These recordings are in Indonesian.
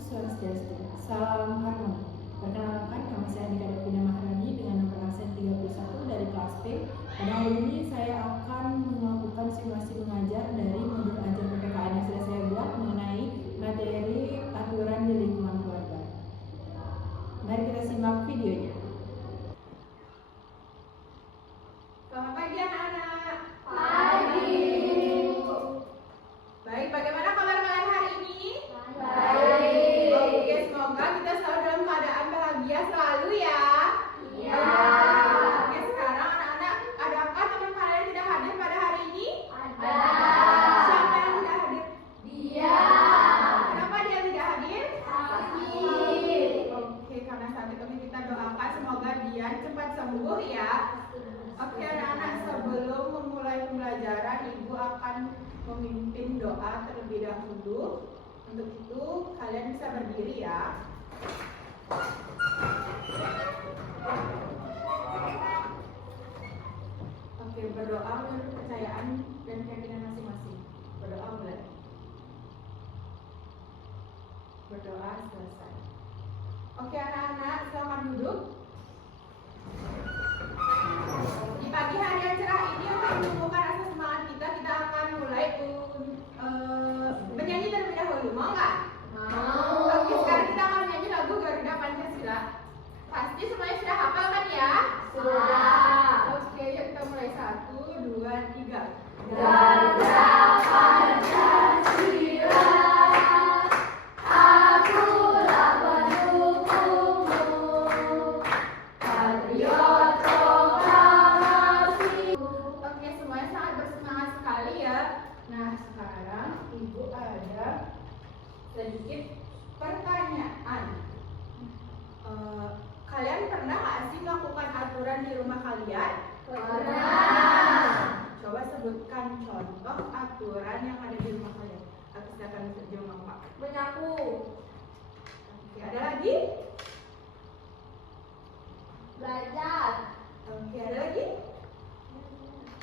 Swastiastu. Salam harmoni. Perkenalkan, nama saya Andika Devina Maharani dengan nomor absen 31 dari kelas P. Pada hari ini saya akan melakukan simulasi mengajar dari modul ajar PPKN yang sudah saya buat mengenai materi aturan di lingkungan keluarga. Mari kita simak videonya. Selamat pagi anak-anak. Pagi. Baik, bagaimana kabar kalian hari ini? Baik. Oke, semoga kita selalu dalam keadaan bahagia selalu ya. Iya. Oke, sekarang anak-anak, adakah teman kalian tidak hadir pada hari ini? Ada. Siapa yang tidak hadir? Dia. Kenapa dia tidak hadir? Sakit. Oke, karena sakit tapi kita doakan semoga dia cepat sembuh ya. Oke anak-anak, sebelum memulai pembelajaran, Ibu akan memimpin doa terlebih dahulu. Untuk itu, kalian bisa berdiri ya. Oke, berdoa menurut kepercayaan dan keyakinan masing-masing. Berdoa mulai. Berdoa selesai. Oke anak-anak, selamat duduk. Di pagi hari yang cerah ini untuk menumbuhkan rasa semangat kita akan mulai menyanyi terlebih dahulu. Mau nggak? Mau. Oke, sekarang kita akan menyanyi lagu Garuda Pancasila. Pasti semuanya sudah hafal kan ya? Sudah. Oke, yuk kita mulai 1, 2, 3. Garuda Pancasila, akulah pendukungmu, patriot proklamasi. Oke, semuanya sangat bersemangat sekali ya. Nah, sekarang Ibu ada sedikit pertanyaan. Kalian pernah nggak sih melakukan aturan di rumah kalian? Pernah. Coba sebutkan contoh aturan yang ada di rumah kalian. Aku silakan terjemah Pak. Menyapu. Oke, ada lagi? Belajar. Oke, ada lagi?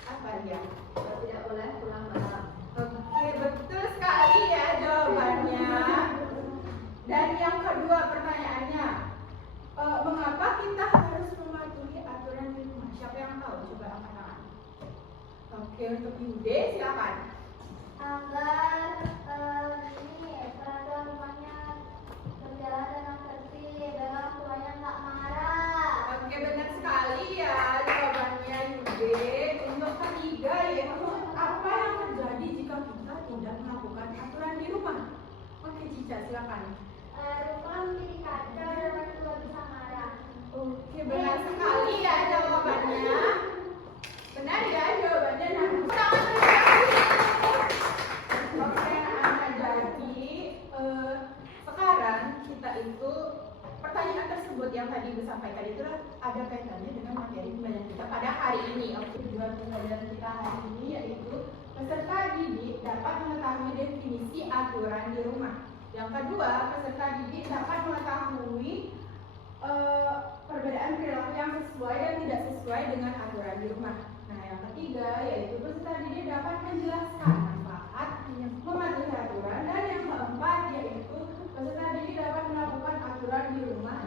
Apa dia? Tidak boleh pulang malam. Oke, betul sekali ya jawabannya. Dan yang kedua pertanyaannya, mengapa kita harus mematuhi aturan di rumah? Siapa yang tahu? Coba angkat tangan. Oke, untuk Yude silakan. Agar peraturan rumahnya berjalan dengan tertib, agar tuanya nggak marah. Oke, benar sekali ya jawabannya Yude. Untuk ketiga yaitu apa yang terjadi jika kita tidak melakukan aturan di rumah? Oke, Cica silakan. Rumah menjadi kacau dan orang tua bisa marah. Oke, benar sekali ya jawabannya. Benar ya jawabannya. Nah, sangat terima kasih. Oke, anak-anak, jadi sekarang kita itu pertanyaan tersebut yang tadi Ibu sampaikan itu ada kaitannya dengan materi pembelajaran kita pada hari ini. Oke, tujuan pembelajaran kita hari ini yaitu peserta didik dapat mengetahui definisi aturan di rumah. Yang kedua, peserta didik dapat mengetahui perbedaan perilaku yang sesuai dan tidak sesuai dengan aturan di rumah. Nah, yang ketiga yaitu peserta didik dapat menjelaskan manfaat mematuhi aturan, dan yang keempat yaitu peserta didik dapat melakukan aturan di rumah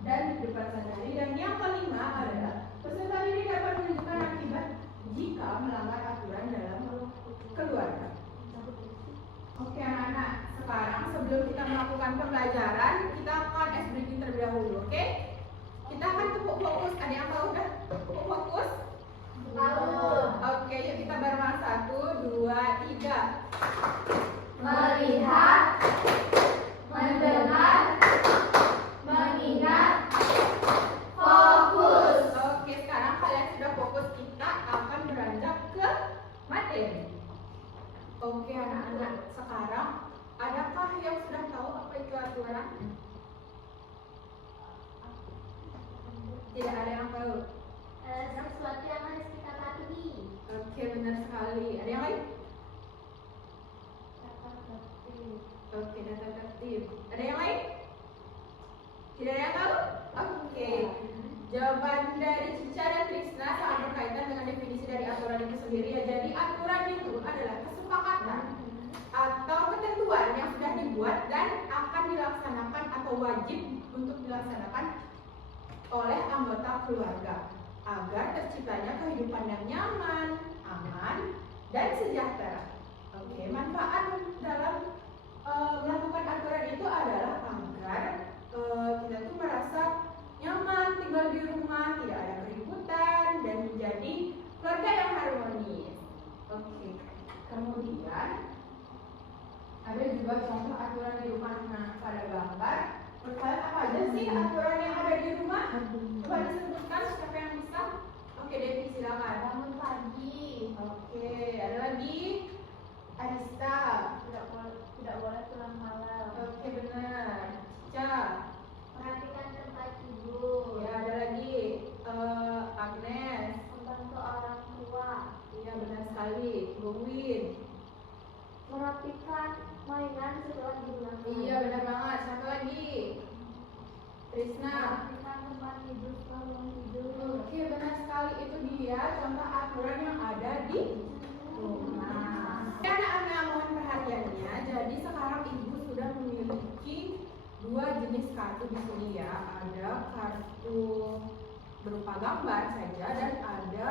dan di depan sehari, dan yang kelima adalah peserta didik dapat menentukan akibat jika melanggar aturan dalam keluarga. Oke anak-anak, sekarang sebelum kita melakukan pembelajaran, kita akan ice breaking terlebih dahulu, oke? Kita akan tepuk fokus. Ada yang tahu udah tepuk fokus? Tahu. Oke, yuk kita bareng 1, 2, 3. Melihat, mendengar, mengingat, fokus. Oke, sekarang kalian sudah fokus, kita akan beranjak ke materi. Oke anak-anak, sekarang adakah yang sudah tahu apa itu aturan? Tidak ada yang tahu. Sesuatu yang harus kita patuhi. Oke, benar sekali. Ada yang lain? Oke, data tertib. Ada yang lain? Tidak ada yang tahu? Oke. Jawaban dari Cica dan Trisna sangat berkaitan dengan definisi dari aturan itu sendiri ya. Jadi aturan itu adalah kesepakatan atau ketentuan yang sudah dibuat dan akan dilakukan dilaksanakan atau wajib untuk dilaksanakan oleh anggota keluarga agar terciptanya kehidupan yang nyaman, aman, dan sejahtera. Oke, manfaat dalam melakukan aturan itu adalah agar kita tuh merasa nyaman tinggal di rumah, tidak ada keributan, dan menjadi keluarga yang harmonis. Oke, kemudian ada juga contoh aturan di rumah. Nah, pada gambar, menurut kalian apa aja sih aturan yang ada di rumah? Coba disebutkan, siapa yang bisa? Oke, Devi silakan. Bangun pagi. Oke, ada lagi? Arista. Tidak boleh pulang malam. Oke, benar. Cica. Perhatikan tempat tidur. Ya, ada lagi. Agnes. Membantu orang tua. Iya, benar sekali. Bungwin. Merapikan mainan setelah digunakan. Iya, benar banget. Satu lagi. Trisna. Merapikan tempat tidur sebelum tidur. Oke, benar sekali. Itu dia contoh aturan yang ada di rumah. Anak-anak, mohon perhatiannya. Jadi sekarang ibu sudah memiliki dua jenis kartu di sini ya. Ada kartu berupa gambar saja dan ada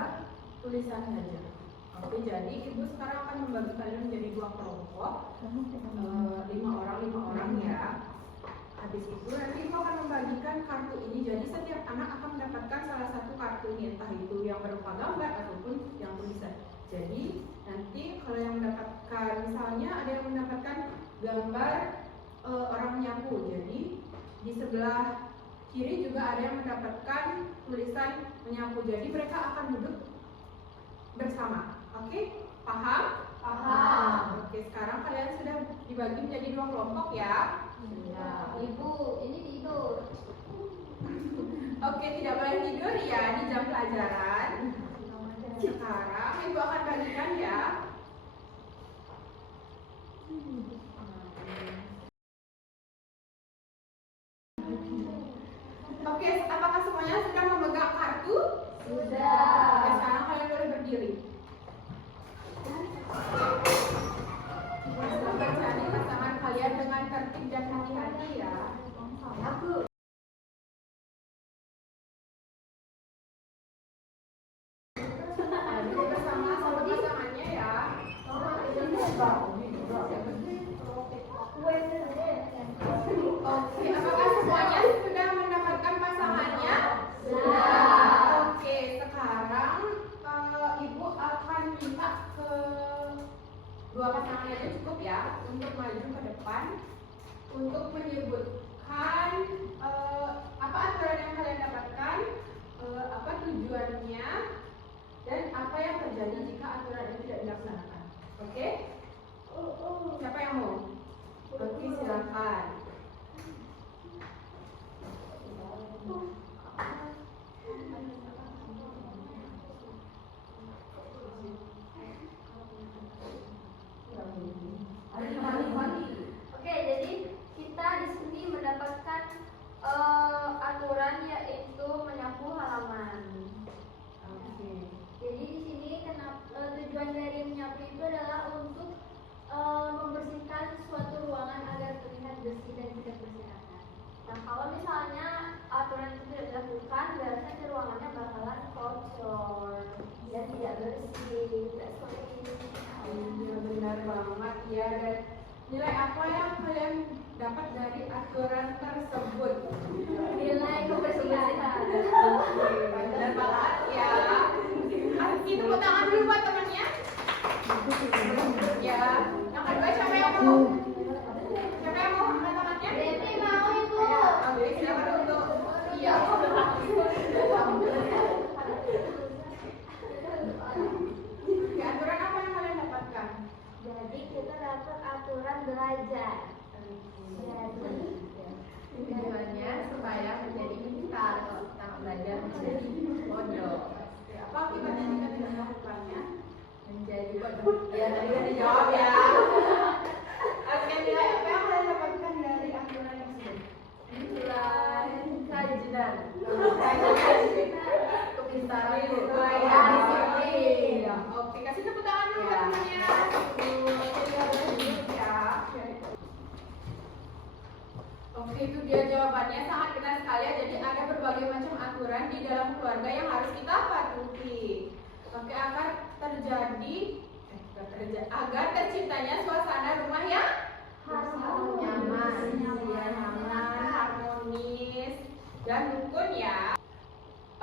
tulisan saja. Oke, jadi ibu sekarang akan membagi kalian menjadi dua kelompok, 5 orang ya. Habis itu nanti ibu akan membagikan kartu ini. Jadi setiap anak akan mendapatkan salah satu kartu ini, entah itu yang berupa gambar ataupun yang tulisan. Jadi nanti kalau yang mendapatkan, misalnya ada yang mendapatkan gambar orang menyapu, jadi di sebelah kiri juga ada yang mendapatkan tulisan menyapu. Jadi mereka akan duduk bersama. Oke, paham? Paham. Oke, sekarang kalian sudah dibagi menjadi dua kelompok ya. Ibu, ini tidur. Oke, tidak boleh tidur ya di jam pelajaran. Sekarang ibu akan bagikan ya. Oke, apakah semuanya sudah memegang kartu? Sudah. Oke, sekarang kalian boleh berdiri. Bacaan pasangan kalian dengan tertib dan hati-hati ya. Aku. Duduk bersama sama pasangannya ya. Oke, apakah semuanya sudah mendapatkan pasangannya? Sudah. Oke, sekarang ibu akan minta ke dua pasangan itu cukup ya untuk maju ke depan untuk menyebutkan apa aturan yang kalian dapatkan, apa tujuannya, dan apa yang terjadi jika aturan itu tidak dilaksanakan. Oke? Siapa yang mau? Oke, silakan. Oke, jadi kita di sini mendapatkan aturan yaitu menyapu halaman. Oke. Jadi di sini tujuan dari menyapu itu adalah untuk membersihkan suatu ruangan agar terlihat bersih dan tidak berserakan. Nah, kalau misalnya aturan itu tidak dilakukan, biasanya ruangannya bakalan kotor dan tidak bersih. Tidak seperti ini. Iya, benar banget ya. Dan nilai apa yang kalian dapat dari aturan tersebut? Nilai kebersihan. Oke, benar banget ya. Kasih tepuk tangan dulu buat temannya. Ya, yang kedua siapa yang mau? Siapa yang mau angkat tangannya? Devi mau ibu. Oke, silakan untuk iya. Oke, aturan apa yang kalian dapatkan? Jadi kita dapat aturan belajar. Tujuannya supaya menjadi pintar, kalau kita belajar menjadi bodoh. Oke, apa akibatnya jika tidak melakukannya? Menjadi bodoh. Ya, Oke, itu dia jawabannya, sangat benar sekali ya. Jadi ada berbagai macam aturan di dalam keluarga yang harus kita patuhi. Oke, agar terciptanya suasana rumah yang nyaman, harmonis, dan rukun ya.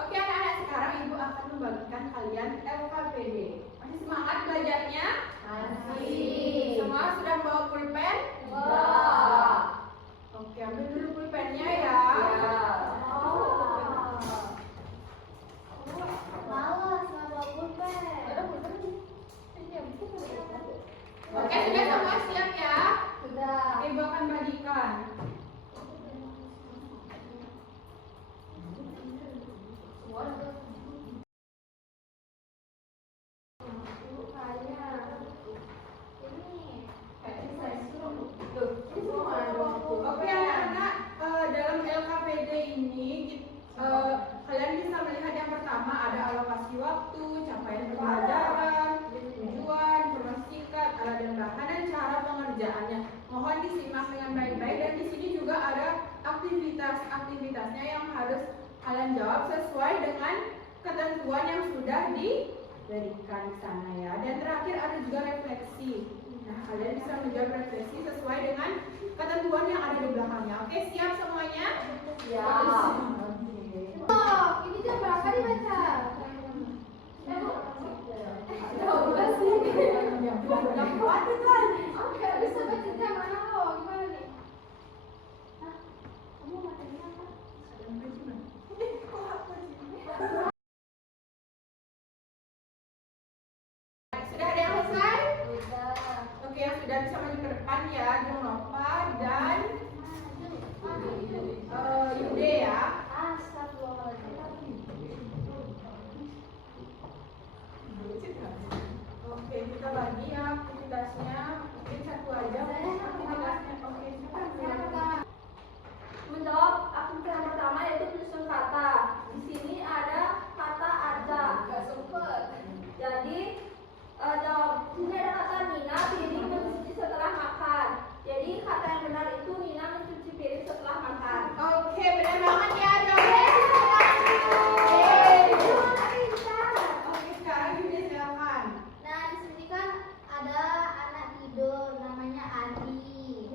Oke anak-anak, sekarang ibu akan membagikan kalian LKPD. Masih semangat belajarnya? Masih. Semua sudah bawa pulpen? Sudah. Oke, ambil dulu pulpennya ya. Malas sama pulpen. Oke, sudah semua siap ya? Sudah. Ibu akan bagikan. Oke anak-anak, dalam LKPD ini kalian bisa melihat yang pertama ada alokasi waktu, capaian pembelajaran, tujuan, informasi singkat, alat dan bahan, dan cara pengerjaannya. Mohon disimak dengan baik-baik, dan di sini juga ada aktivitasnya yang harus kalian jawab sesuai dengan ketentuan yang sudah diberikan di sana ya. Dan terakhir ada juga refleksi. Nah, kalian bisa menjawab refleksi sesuai dengan ketentuan yang ada di belakangnya. Oke, siap semuanya? Ya. Oke. Oh, ini jam berapa dibaca? Nggak bisa baca jam mana lo? Gimana nih? Hah? Kamu materinya apa? Sudah ada yang selesai? Sudah. Oke, yang sudah bisa maju ke depan ya, Junova dan Yude ya. Astagfirullahaladzim. Oke, kita bagi ya aktivitasnya. Mungkin satu aja aktivitasnya. Oke, siapa? Menjawab aktivitas yang pertama yaitu menyusun kata. Di sini ada kata ada. Gak sempet. Jadi ini ada kata Nina piring mencuci setelah makan. Jadi kata yang benar itu Nina mencuci piring setelah makan. Oke, benar banget ya jawabannya. Oke, sekarang Yude silakan. Nah, di sini kan ada anak tidur namanya Adi.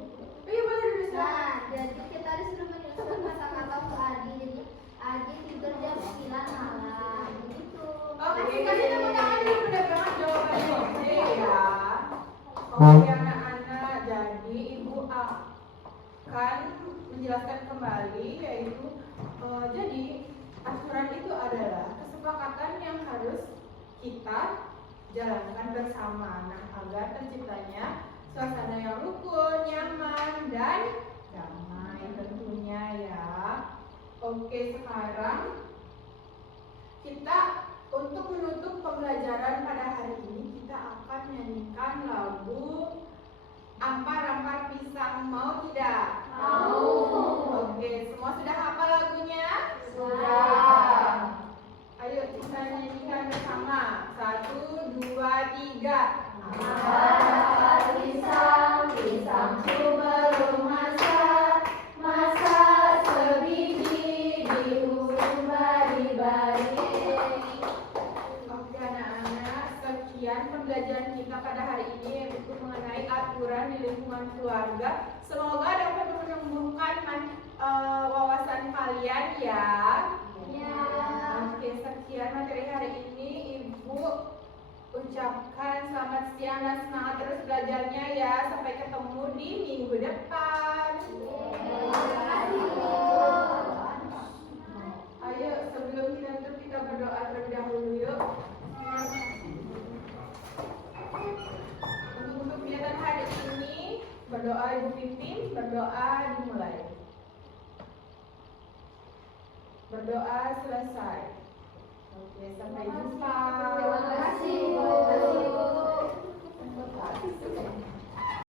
Iya, boleh dulu silakan. Nah, jadi kita disuruh menyusun kata-kata untuk Adi. Jadi Adi tidur jam 9 malam. Begitu. Oke, kasih tepuk tangan dulu, benar banget jawabannya Yude ya. Oke anak-anak, jadi ibu akan menjelaskan kembali yaitu jadi aturan itu adalah kesepakatan yang harus kita jalankan bersama. Nah, agar terciptanya suasana yang rukun, nyaman, dan damai tentunya ya. Oke, sekarang kita untuk menutup pembelajaran pada hari ini kita akan menyanyikan lagu Ampar-ampar pisang, mau tidak? Mau. Oke, semua sudah hafal lagunya? Sudah. Ayo kita nyanyikan bersama. 1, 2, 3. Ampar pisang, pisangku belum masak. Masak sebiji diurut bari-bari. Oke anak-anak, sekian pembelajaran kita pada hari ini yaitu mengenai aturan di lingkungan keluarga. Semoga dapat menumbuhkan wawasan kalian ya. Ya. Oke, sekian materi hari ini. Ibu ucapkan selamat siang dan semangat terus belajarnya ya. Sampai ketemu di minggu depan. Ayo sebelum kita tutup kita berdoa terlebih dahulu yuk. Untuk kegiatan hari ini berdoa Ibu Pimpin, berdoa dimulai. Berdoa selesai. Oke, sampai jumpa. Terima kasih, Bu.